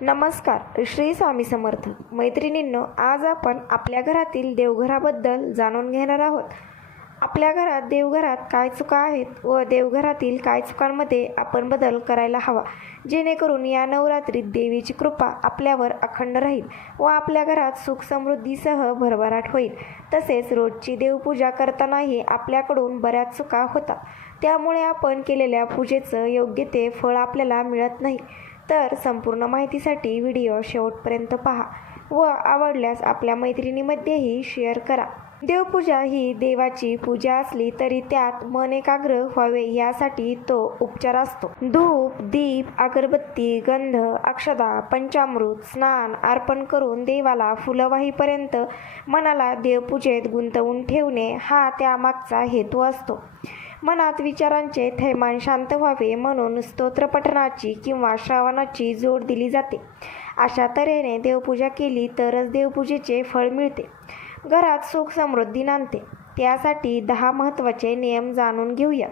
नमस्कार, श्री स्वामी समर्थ. मैत्रिणींनो, आज आपण आपल्या घरातील देवघराबद्दल जाणून घेणार आहोत. आपल्या देवघरात काय चुका आहेत व देवघरातील काय चुकांमध्ये आपण बदल करायला हवा, जेणेकरून या नवरात्रीत देवीची कृपा आपल्यावर अखंड राहील व आपल्या घरात सुख समृद्धीसह भरभराट होईल. तसेच रोजची देवपूजा करतानाही आपल्याकडून बऱ्याच चुका होतात, त्यामुळे आपण केलेल्या पूजेचं योग्य ते फळ आपल्याला मिळत नाही. तर संपूर्ण माहितीसाठी व्हिडिओ शेवटपर्यंत पहा व आवडल्यास आपल्या मैत्रिणीमध्येही शेअर करा. देवपूजा ही देवाची पूजा असली तरी त्यात मन एकाग्र व्हावे यासाठी तो उपचार असतो. धूप, दीप, अगरबत्ती, गंध, अक्षता, पंचामृत, स्नान अर्पण करून देवाला फुलं वाहीपर्यंत मनाला देवपूजेत गुंतवून ठेवणे हा त्यामागचा हेतू असतो. मनात विचारांचे थैमान शांत व्हावे म्हणून स्तोत्रपठणाची किंवा श्रावणाची जोड दिली जाते. अशा तऱ्हेने देवपूजा केली तरच देवपूजेचे फळ मिळते, घरात सुख समृद्धी नांदते. त्यासाठी 10 महत्त्वाचे नियम जाणून घेऊयात.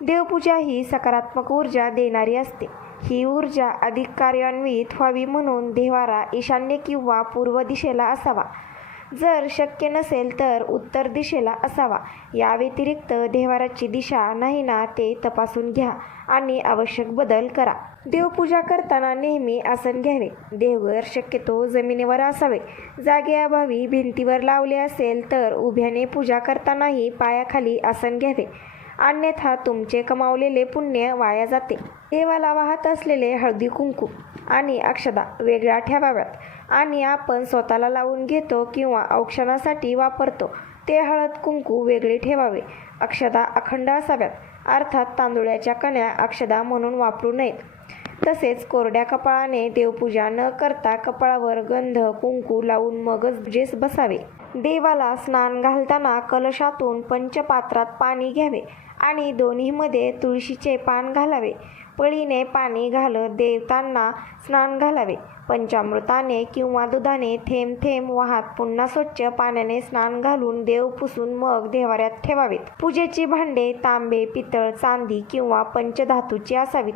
देवपूजा ही सकारात्मक ऊर्जा देणारी असते. ही ऊर्जा अधिक कार्यान्वित व्हावी म्हणून देव्हारा ईशान्य किंवा पूर्व दिशेला असावा. जर शक्य नसेल तर उत्तर दिशेला असावा. या व्यतिरिक्त देव्हाराची दिशा नाही ना ते तपासून घ्या आणि आवश्यक बदल करा. देवपूजा करताना नेहमी आसन घ्यावे. देवघर शक्यतो जमिनीवर असावे. जागेअभावी भिंतीवर लावले असेल तर उभ्याने पूजा करतानाही पायाखाली आसन घ्यावे, अन्यथा तुमचे कमावलेले पुण्य वाया जाते. देवाला वाहत असलेले हळदी कुंकू आणि अक्षता वेगळ्या ठेवाव्यात आणि आपण स्वतःला लावून घेतो किंवा औक्षणासाठी वापरतो ते हळद कुंकू वेगळे ठेवावे. अक्षता अखंड असाव्यात, अर्थात तांदुळाच्या कण्या अक्षता म्हणून वापरू नयेत. तसेच कोरड्या कपाळाने देवपूजा न करता कपाळावर गंध कुंकू लावून मगच पूजेस बसावे. देवाला स्नान घालताना कलशातून पंचपात्रात पाणी घ्यावे आणि दोन्हीमध्ये तुळशीचे पान घालावे. पळीने पाणी घालत देवतांना स्नान घालावे. पंचामृताने किंवा दुधाने थेंब थेंब वाहत पुन्हा स्वच्छ पाण्याने स्नान घालून देव पुसून मग देव्हाऱ्यात ठेवावेत. पूजेची भांडे तांबे, पितळ, चांदी किंवा पंचधातूची असावीत,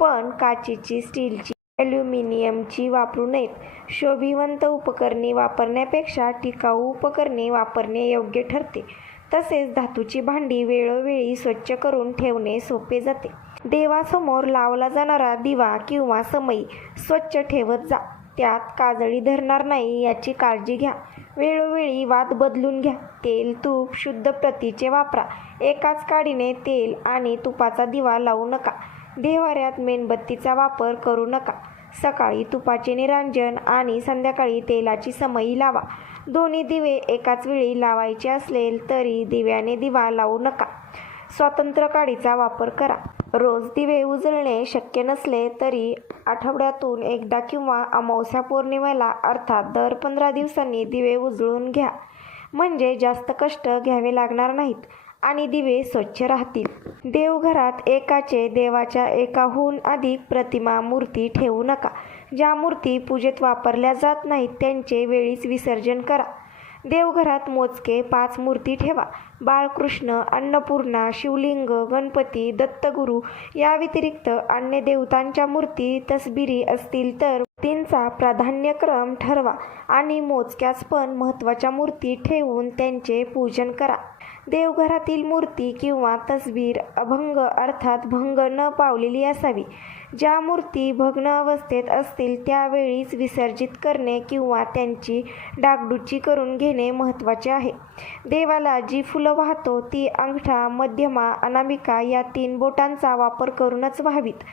पण काचेची, स्टीलची, ॲल्युमिनियमची वापरू नयेत. शोभिवंत उपकरणे वापरण्यापेक्षा टिकाऊ उपकरणे वापरणे योग्य ठरते. तसेच धातूची भांडी वेळोवेळी स्वच्छ करून ठेवणे सोपे जाते. देवासमोर लावला जाणारा दिवा किंवा समई स्वच्छ ठेवत जा. त्यात काजळी धरणार नाही याची काळजी घ्या. वेळोवेळी वात बदलून घ्या. तेल, तूप शुद्ध प्रतीचे वापरा. एकाच काडीने तेल आणि तुपाचा दिवा लावू नका. देव्हाऱ्यात मेणबत्तीचा वापर करू नका. सकाळी तुपाचे निरांजन आणि संध्याकाळी तेलाची समई लावा. दोन्ही दिवे एकाच वेळी लावायचे असले तरी दिव्याने दिवा लावू नका. स्वतंत्र काडीचा वापर करा. रोज दिवे उजळणे शक्य नसले तरी आठवड्यातून एकदा किंवा अमावस्या पौर्णिमेला अर्थात दर 15 दिवसांनी दिवे उजळून घ्या, म्हणजे जास्त कष्ट घ्यावे लागणार नाहीत आणि दिवे स्वच्छ राहतील. देवघरात एकाचे देवाच्या एकाहून अधिक प्रतिमा मूर्ती ठेवू नका. ज्या मूर्ती पूजेत वापरल्या जात नाहीत त्यांचे वेळीच विसर्जन करा. देवघरात मोजके 5 मूर्ती ठेवा. बाळकृष्ण, अन्नपूर्णा, शिवलिंग, गणपती, दत्तगुरू या व्यतिरिक्त अन्य देवतांच्या मूर्ती तसबिरी असतील तर मूर्तींचा प्राधान्यक्रम ठरवा आणि मोजक्याच पण महत्त्वाच्या मूर्ती ठेवून त्यांचे पूजन करा. देवघरातील मूर्ती किंवा तसबीर अभंग अर्थात भंग न पावलेली असावी. ज्या मूर्ती भग्न अवस्थेत असतील त्यावेळीच विसर्जित करणे किंवा त्यांची डागडुजी करून घेणे महत्त्वाचे आहे. देवाला जी फुलं वाहतो ती अंगठा, मध्यमा, अनामिका या 3 बोटांचा वापर करूनच व्हावीत.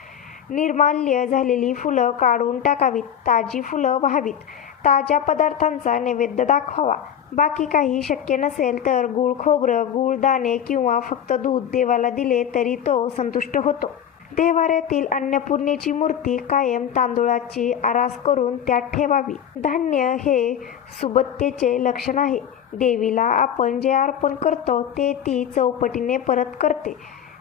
निर्माल्य झालेली फुलं काढून टाकावीत. ताजी फुलं व्हावीत. ताज्या पदार्थांचा नैवेद्य दाखवावा. बाकी काही शक्य नसेल तर गूळ खोबरं, गूळ दाणे किंवा फक्त दूध देवाला दिले तरी तो संतुष्ट होतो. देव्हाऱ्यातील अन्नपूर्णेची मूर्ती कायम तांदूळाची आरास करून त्यात ठेवावी. धान्य हे सुबत्तेचे लक्षण आहे. देवीला आपण जे अर्पण करतो ते ती चौपटीने परत करते,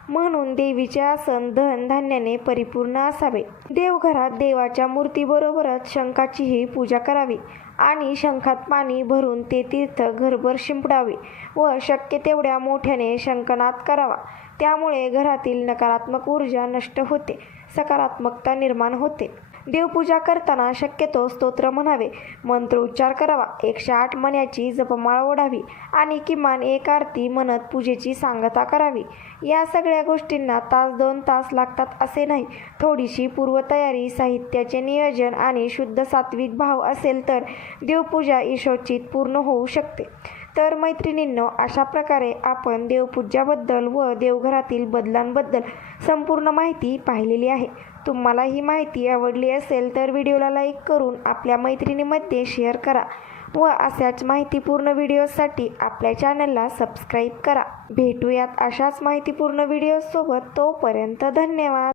म्हणून देवीचे आसन धन धान्याने परिपूर्ण असावे. देवघरात देवाच्या मूर्तीबरोबरच शंखाचीही पूजा करावी आणि शंखात पाणी भरून ते तीर्थ घरभर शिंपडावे व शक्य तेवढ्या मोठ्याने शंखनाद करावा. त्यामुळे घरातील नकारात्मक ऊर्जा नष्ट होते, सकारात्मकता निर्माण होते. देवपूजा करताना शक्यतो स्तोत्र म्हणावे, मंत्रोच्चार करावा, 108 मण्याची जपमाळ ओढावी आणि किमान 1 आरती म्हणत पूजेची सांगता करावी. या सगळ्या गोष्टींना तास 2 तास लागतात असे नाही. थोडीशी पूर्वतयारी, साहित्याचे नियोजन आणि शुद्ध सात्विक भाव असेल तर देवपूजा यशोचित पूर्ण होऊ शकते. तर मैत्रिणींनो, अशा प्रकारे आपण देवपूजाबद्दल व देवघरातील बदलांबद्दल संपूर्ण माहिती पाहिलेली आहे. तुम्हाला ही माहिती आवडली असेल तर व्हिडिओला लाईक करून आपल्या मैत्रिणींमध्ये शेअर करा व अशाच माहितीपूर्ण व्हिडिओसाठी आपल्या चॅनलला सबस्क्राईब करा. भेटूयात अशाच माहितीपूर्ण व्हिडिओसोबत. तोपर्यंत धन्यवाद.